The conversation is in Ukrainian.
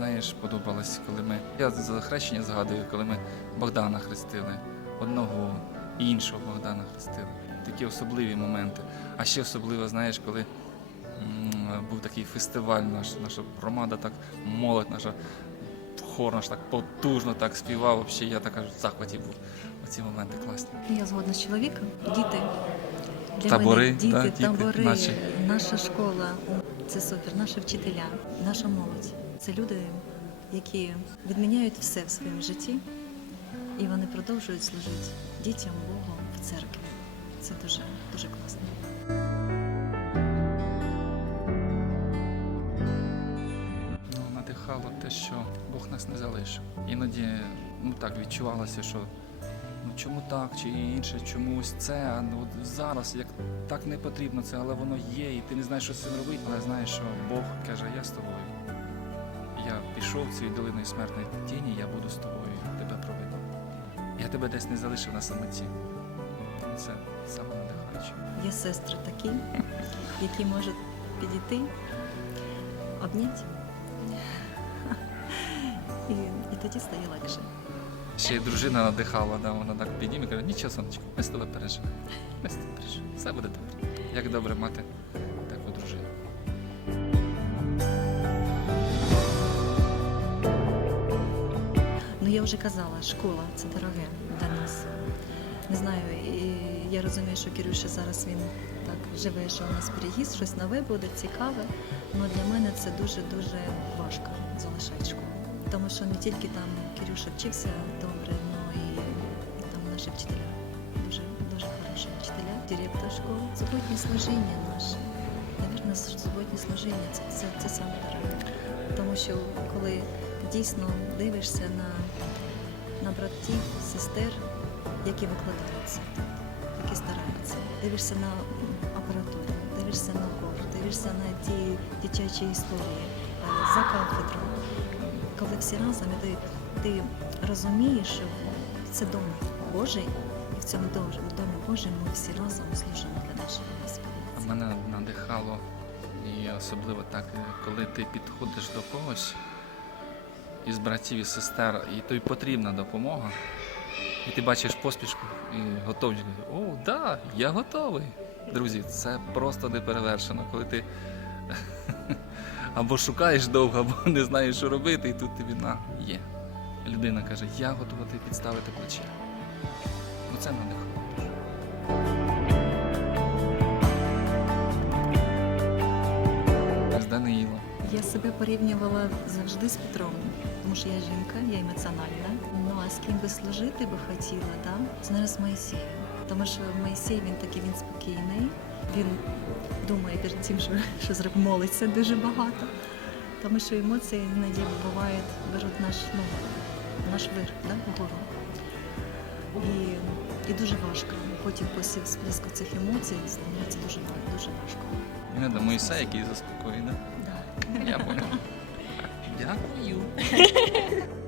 знаєш, подобалось, коли ми. Я за хрещення згадую, коли ми Богдана хрестили, одного і іншого Богдана хрестили. Такі особливі моменти. А ще особливо, знаєш, коли був такий фестиваль, наш, наша громада, так молодь наша, хор наш так потужно так співав. Взагалі, я так аж в захваті був. Оці моменти класні. Я згодна з чоловіком. Діти. Для Табори, мене діти, да, діти табори, наші. наша школа. Це супер, наші вчителя, наша молодь. Це люди, які відміняють все в своєму житті, і вони продовжують служити дітям, Богу в церкві. Це дуже, дуже класно. Ну, надихало те, що Бог нас не залишив. Іноді ну так відчувалося, що ну чому так, чи інше, чомусь це, а ну зараз як так не потрібно це, але воно є, і ти не знаєш, що з цим робити. Але знаєш, що Бог каже, я з тобою. Пішов цією долиною смертної тіні, я буду з тобою, тебе проведу. Я тебе десь не залишив на самоті. Це саме надихаюче. Є сестри такі, які можуть підійти, обняти. І, і тоді стає легше. Ще й дружина надихала, да, вона так підніме і каже, нічого, сонечко, ми з тобою переживемо. Ми з тобою переживемо. Все буде добре. Як добре мати я вже казала, школа це дороге для нас. Не знаю, і я розумію, що Кирюша зараз він так живе, що у нас переїзд, щось нове буде, цікаве. Але для мене це дуже-дуже важко залишати школу. Тому що не тільки там Кирюша вчився добре, але і, там наші вчителя. Дуже, дуже хороші вчителя. Директор школи. Суботнє служіння наше. Навірно, суботнє служіння це, це, це саме дороге. Тому що коли дійсно дивишся на, на братів, сестер, які викладаються, які стараються, дивишся на апаратуру, дивишся на хор, дивишся на ті дитячі історії е, за кафедрою. Коли всі разом ідуть, ти розумієш, що це дом Божий, і в цьому домі Божому ми всі разом служимо для нашого Господа. Мене надихало, і особливо так, коли ти підходиш до когось із братів і сестер, і тобі потрібна допомога, і ти бачиш поспішку і готовність. О, да, я готовий. Друзі, це просто неперевершено, коли ти або шукаєш довго, або не знаєш, що робити, і тут тобі на є. Людина каже, я готова тобі підставити плече. Ну це Я себе порівнювала завжди з Петром, тому що я жінка, я емоціональна. Ну а з ким би служити би хотіла, да? це наразі з Моїсієм. Тому що Моїсій він такий він спокійний, він думає перед тим, що, що зроб молиться дуже багато. Тому що емоції іноді бувають, беруть наш, ну, наш верх, да, вгору. І, і дуже важко. Потім після сплеску цих емоцій становиться дуже, дуже важко. Він до Моїсея, який заспокоїть, да? Да. Я понял. Дякую.